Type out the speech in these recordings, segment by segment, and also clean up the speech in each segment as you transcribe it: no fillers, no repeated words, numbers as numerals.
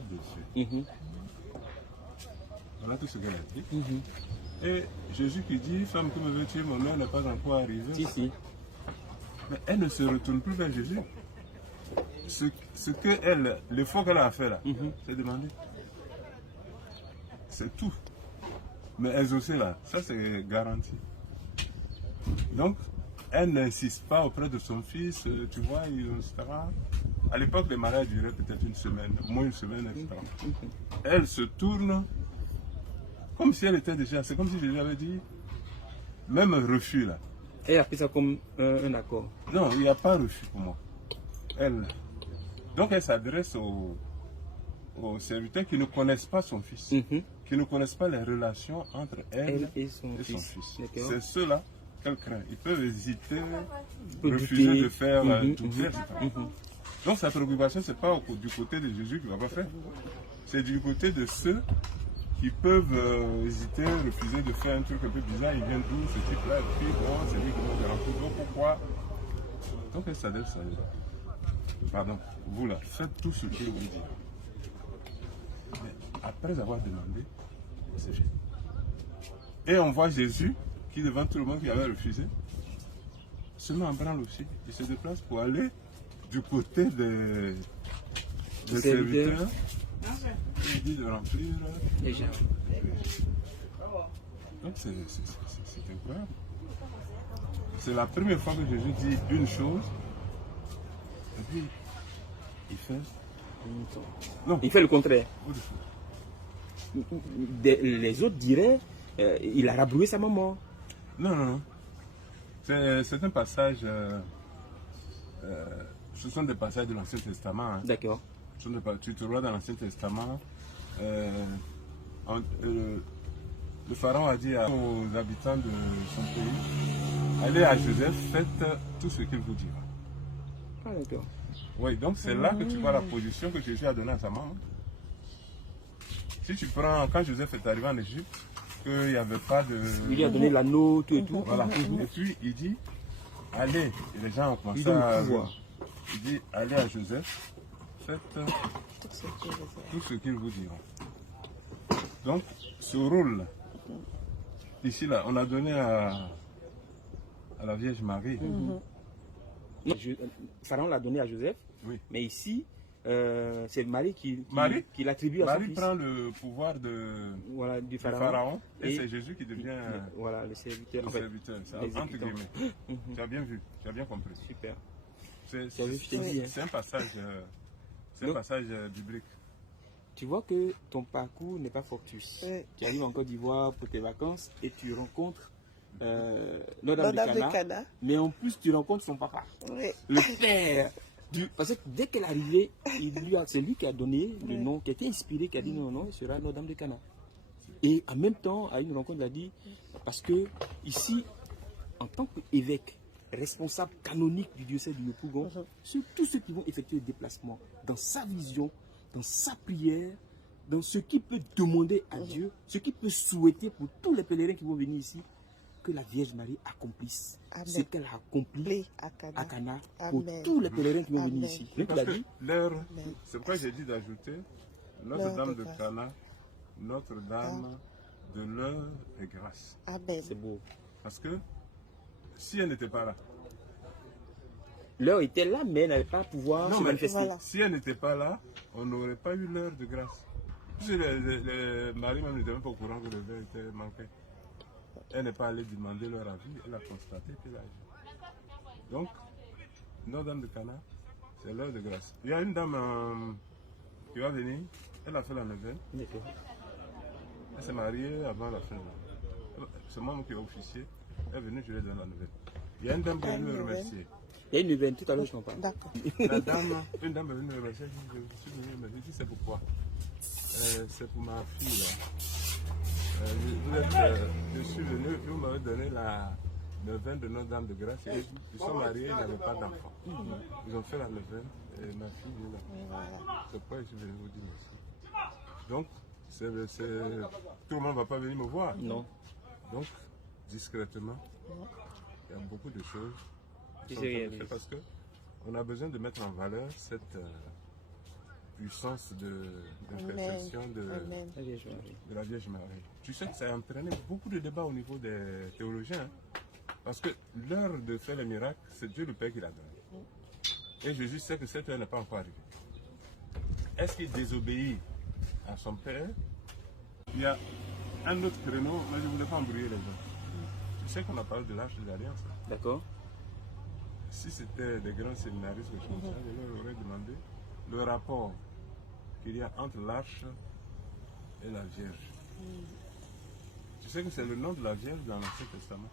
là-dessus. Voilà tout ce qu'elle a dit. Et Jésus qui dit, femme, que me veux-tu, mon heure n'est pas encore arrivée. Si. Mais elle ne se retourne plus vers Jésus. Ce que elle, l'effort qu'elle a fait là, c'est demander. C'est tout. Mais exaucer là, ça c'est garanti. Donc, elle n'insiste pas auprès de son fils, tu vois, etc. À l'époque, les mariages duraient peut-être une semaine, moins une semaine, etc. Elle se tourne comme si elle était déjà, c'est comme si Jésus avait dit, même un refus là. Elle a pris ça comme un accord. Non, il n'y a pas refus pour moi. Elle. Donc elle s'adresse aux serviteurs qui ne connaissent pas son fils, qui ne connaissent pas les relations entre elle et son fils. C'est ceux-là qu'elle craint. Ils peuvent hésiter, refuser de faire tout faire. Donc sa préoccupation, ce n'est pas du côté de Jésus qui ne va pas faire. C'est du côté de ceux qui peuvent hésiter, refuser de faire un truc un peu bizarre. Il vient d'où ce type-là? Et puis bon, c'est lui qui nous dérange. Donc pourquoi? Donc elle s'adresse à eux. Pardon, vous là, faites tout ce qu'il vous dit. Mais après avoir demandé, c'est fait. Et on voit Jésus qui, devant tout le monde qui avait refusé, se met en branle aussi. Il se déplace pour aller du côté des serviteurs. Il dit de remplir les gens. Donc c'est incroyable. C'est la première fois que Jésus dit une chose, et puis il fait. Non. Il fait le contraire. Les autres diraient il a rabroué sa maman. Non. C'est un passage. Ce sont des passages de l'Ancien Testament. Hein. D'accord. Tu te vois dans l'Ancien Testament. Le pharaon a dit aux habitants de son pays, allez à Joseph, faites tout ce qu'il vous dira. Ah d'accord. Oui, donc c'est là que tu vois la position que Jésus a donnée à sa maman. Si tu prends, quand Joseph est arrivé en Égypte, qu'il n'y avait pas de... Il lui a donné l'anneau, tout et tout. Voilà. Et puis il dit, allez, et les gens ont commencé à... Il dit, allez à Joseph, faites tout ce qu'il vous dira. Donc, ce rôle, ici, là, on a donné à la Vierge Marie. Pharaon l'a donné à Joseph, oui. Mais ici, c'est Marie qui l'attribue à son fils. Marie prend le pouvoir du pharaon et c'est Jésus qui devient le serviteur. Entre guillemets. Tu as bien vu, tu as bien compris. Super. C'est un passage, biblique. Tu vois que ton parcours n'est pas fortuit. Tu arrives en Côte d'Ivoire pour tes vacances et tu rencontres Notre-Dame de Cana. Mais en plus, tu rencontres son papa, le père. Parce que dès qu'elle est arrivée, c'est lui qui a donné le nom, qui a été inspiré, qui a dit non, il sera Notre-Dame de Cana. Et en même temps, à une rencontre, il a dit, parce que ici, en tant qu'évêque, responsable canonique du diocèse du Yopougon, tous ceux qui vont effectuer le déplacement, dans sa vision, dans sa prière, dans ce qu'il peut demander à Dieu, ce qu'il peut souhaiter pour tous les pèlerins qui vont venir ici, que la Vierge Marie accomplisse ce qu'elle a accompli à Cana pour tous les pèlerins qui vont venir ici. C'est pourquoi j'ai dit d'ajouter Notre-Dame de Cana, Notre-Dame de l'heure et grâce. C'est beau. Parce que si elle n'était pas là, l'heure était là, mais elle n'avait pas pouvoir se manifester. Voilà. Si elle n'était pas là, on n'aurait pas eu l'heure de grâce. Marie même n'était même pas au courant que le verre était manqué. Elle n'est pas allée demander leur avis, elle a constaté qu'elle a agi. Donc, Notre-Dame de Cana, c'est l'heure de grâce. Il y a une dame qui va venir, elle a fait la neuvaine. Elle s'est mariée avant la fin. C'est moi qui est officier, elle est venue, je lui ai donné la neuvaine. Il y a une dame qui est venue me remercier. Il y a une neuvaine, tout à l'heure je t'en parle. D'accord. La dame, une dame est venue me remercier, je suis venu me dire, c'est pourquoi. C'est pour ma fille là. Je suis venu et vous m'avez donné la neuvaine de Notre-Dame de Grâce. Ils sont mariés, ils n'avaient pas d'enfant. Ils ont fait la neuvaine et ma fille est là. C'est pourquoi je suis venu vous dire merci. Donc, tout le monde ne va pas venir me voir. Non. Donc, discrètement, il y a beaucoup de choses qui sont faites parce qu'on a besoin de mettre en valeur cette puissance d'intercession de la Vierge Marie. Tu sais que ça a entraîné beaucoup de débats au niveau des théologiens. Parce que l'heure de faire les miracles, c'est Dieu le Père qui l'a donné. Et Jésus sait que cette heure n'est pas encore arrivée. Est-ce qu'il désobéit à son Père? Il y a un autre créneau, mais je ne voulais pas embrouiller les gens. Tu sais qu'on a parlé de l'Arche de l'Alliance. D'accord. Si c'était des grands séminaristes, je leur aurais demandé le rapport qu'il y a entre l'Arche et la Vierge. Tu sais que c'est le nom de la Vierge dans l'Ancien Testament?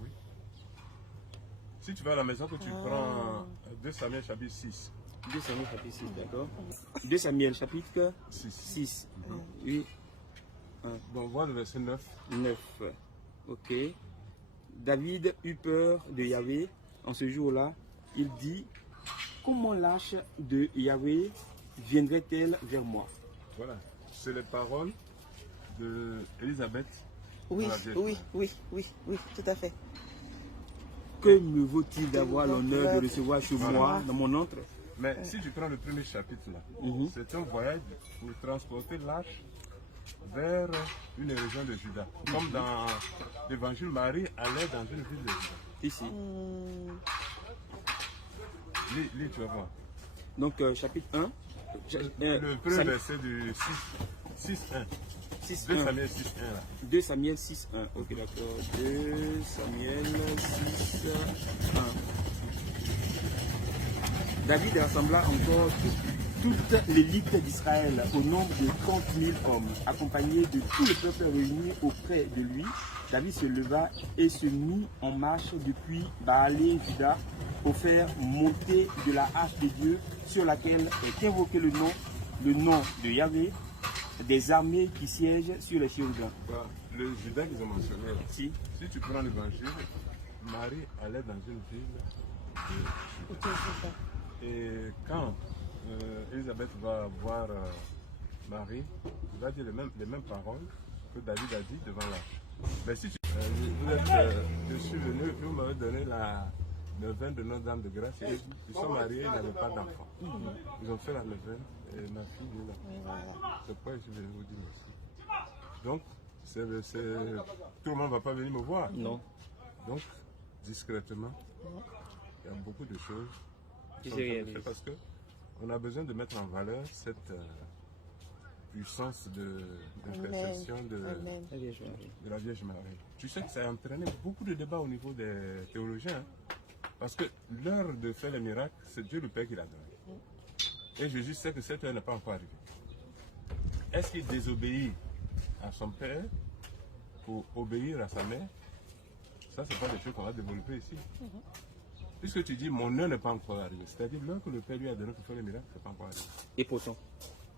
Oui. Si tu vas à la maison, que tu prends 2 Samuel chapitre 6. 2 Samuel chapitre 6, d'accord. 2 Samuel chapitre 6. Oui. Bon, voilà le verset 9. 9. Ok. David eut peur de Yahvé en ce jour-là. Il dit, comment l'arche de Yahvé viendrait-elle vers moi? Voilà. C'est les paroles d'Élisabeth. Oui, tout à fait. Que me vaut-il d'avoir l'honneur de recevoir chez moi dans mon antre? Mais si tu prends le premier chapitre là, c'est un voyage pour transporter l'arche vers une région de Juda. Comme dans l'évangile, Marie allait dans une ville de Juda. Ici. Lis, tu vas voir. Donc, chapitre 1. Le premier verset du 6-1. 2 Samuel 6-1 là. 2 Samuel 6-1. Ok, d'accord. 2 Samuel 6-1. David rassembla encore toute l'élite d'Israël au nombre de 30 000 hommes, accompagnés de tout le peuple réuni auprès de lui. David se leva et se mit en marche depuis Baalé, Juda, pour faire monter de la hache de Dieu sur laquelle est invoqué le nom de Yahvé, des armées qui siègent sur les chérubins. Le Juda qu'ils ont mentionné là. Si tu prends l'évangile, Marie allait dans une ville de Juda. Et quand Élisabeth va voir Marie, il va dire les mêmes paroles que David a dit devant l'arche. Mais si je suis venu, vous m'avez donné la neuvaine de Notre-Dame de Grâce. Ils sont mariés, ils n'avaient pas d'enfant. Ils ont fait la neuvaine et ma fille est là. C'est pourquoi je suis venu vous dire merci. Donc, tout le monde ne va pas venir me voir. Non. Donc, discrètement, il y a beaucoup de choses. Parce qu'on a besoin de mettre en valeur cette puissance d'intercession de la Vierge Marie. Tu sais que ça a entraîné beaucoup de débats au niveau des théologiens. Parce que l'heure de faire les miracles, c'est Dieu le Père qui l'a donné. Et Jésus sait que cette heure n'est pas encore arrivée. Est-ce qu'il désobéit à son Père pour obéir à sa mère? Ça, ce n'est pas des choses qu'on va développer ici. Puisque tu dis, mon heure n'est pas encore arrivée. C'est-à-dire, l'heure que le Père lui a donné pour faire les miracles, ce n'est pas encore arrivé. Et pourtant,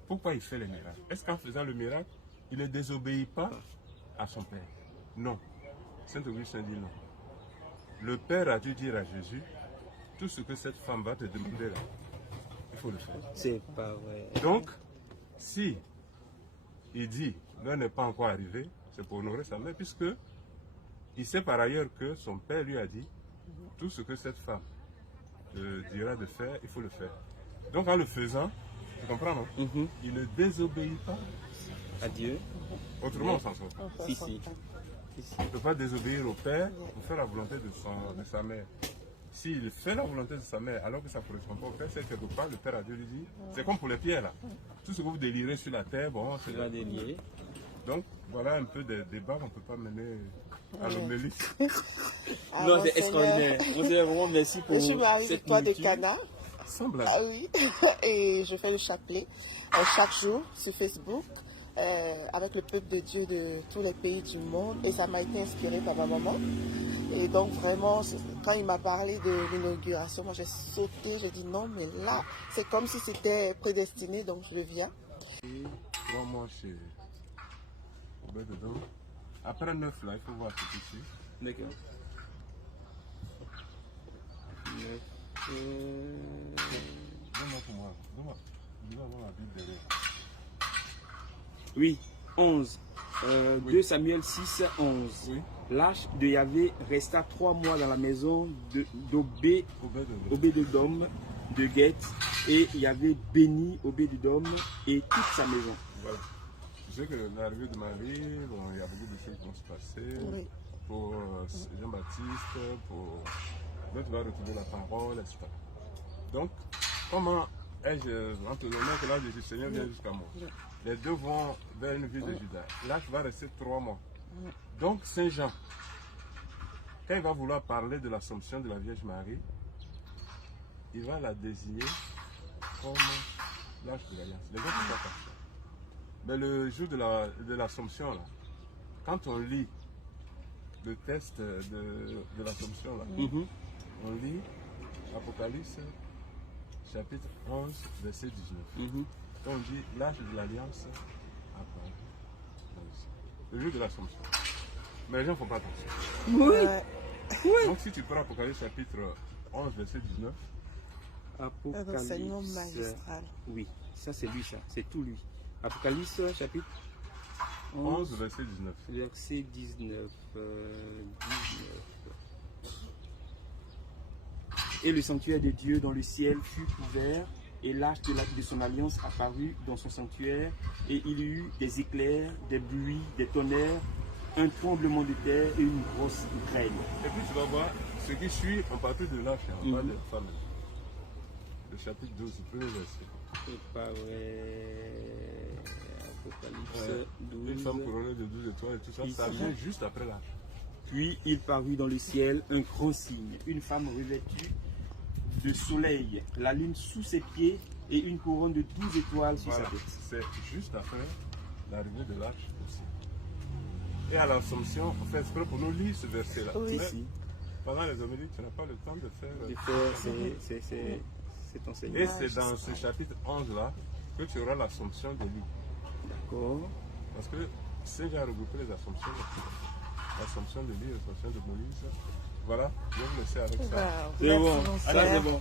pourquoi il fait les miracles? Est-ce qu'en faisant le miracle, il ne désobéit pas à son Père? Non. Saint-Augustin dit non. Le Père a dû dire à Jésus, tout ce que cette femme va te demander là, il faut le faire. C'est pas vrai. Donc, si il dit, l'heure n'est pas encore arrivée, c'est pour honorer sa mère, puisque il sait par ailleurs que son Père lui a dit, tout ce que cette femme dira de faire, il faut le faire. Donc en le faisant, tu comprends, non? Il ne désobéit pas à Dieu. Autrement, on s'en sort. Si. Il ne peut pas désobéir au Père pour faire la volonté de sa mère. S'il fait la volonté de sa mère alors que ça ne correspond pas au Père, c'est quelque part le Père a Dieu lui dit, c'est comme pour les pierres là. Tout ce que vous délirez sur la terre, bon, c'est va délier. Donc voilà un peu des débats qu'on ne peut pas mener à l'homélie. Non, c'est extraordinaire. Je vous vraiment merci pour je suis Marie Victoire de Cana. Sans blague. Ah oui. Et je fais le chapelet chaque jour sur Facebook avec le peuple de Dieu de tous les pays du monde. Et ça m'a été inspiré par ma maman. Et donc vraiment, quand il m'a parlé de l'inauguration, moi j'ai sauté, j'ai dit non, mais là, c'est comme si c'était prédestiné, donc je viens. 3 mois chez dedans. Après 9 là, il faut voir ce ici. D'accord. Donne-moi pour moi. Donne-moi. Je vais avoir la Bible derrière. Oui, 11. 2 Samuel 6, 11. Oui. L'arche de Yahvé resta 3 mois dans la maison d'Obédédom, de guettes et il y avait béni Obed-Edom et toute sa maison. Voilà. Je sais que l'arrivée de Marie, bon, il y a beaucoup de choses qui vont se passer. Oui. Pour Jean-Baptiste, pour... Là, tu vas retrouver la parole, etc. Donc, comment ai-je, entre le moment que l'âge du Seigneur vient jusqu'à moi, les deux vont vers une ville de Juda. Là, tu vas rester 3 mois. Donc, Saint Jean, quand il va vouloir parler de l'Assomption de la Vierge Marie, il va la désigner comme l'âge de l'Alliance. Les gens ne sont pas comme ça. Mais le jour de l'Assomption, là, quand on lit le texte de l'Assomption, là, on lit Apocalypse chapitre 11, verset 19. Quand on dit l'âge de l'Alliance apparaît. Le jour de l'Assomption. Mais les gens ne font pas attention. Oui. Donc si tu prends Apocalypse chapitre 11, verset 19. Apocalypse magistral. Oui, ça c'est lui, ça. C'est tout lui. Apocalypse chapitre 11, verset 19. Verset 19. Et le sanctuaire de Dieu dans le ciel fut couvert, et l'arche de son alliance apparut dans son sanctuaire, et il y eut des éclairs, des bruits, des tonnerres, un tremblement de terre et une grosse grêle. Et puis tu vas voir, ce qui suit, on parle de l'arche, on parle des femmes. Le chapitre 12, le premier verset. C'est pas vrai. Apocalypse 12. Une femme couronnée de 12 étoiles et tout ça, ça vient juste après l'arche. Puis il parut dans le ciel un grand signe, une femme revêtue de soleil, la lune sous ses pieds et une couronne de 12 étoiles sur sa tête. C'est juste après l'arrivée de l'arche aussi. Et à l'Assomption, on fait exprès pour nous lire ce verset-là. Oui. Pendant les homélies, tu n'as pas le temps de faire. C'est enseigné. Et c'est dans ce chapitre 11-là que tu auras l'Assomption de lui. D'accord. Parce que Saint Jean a regroupé les Assomptions. L'Assomption de lui, l'Assomption de Moïse. Voilà, je vais vous laisser avec ça. C'est bon. Alors, c'est bon.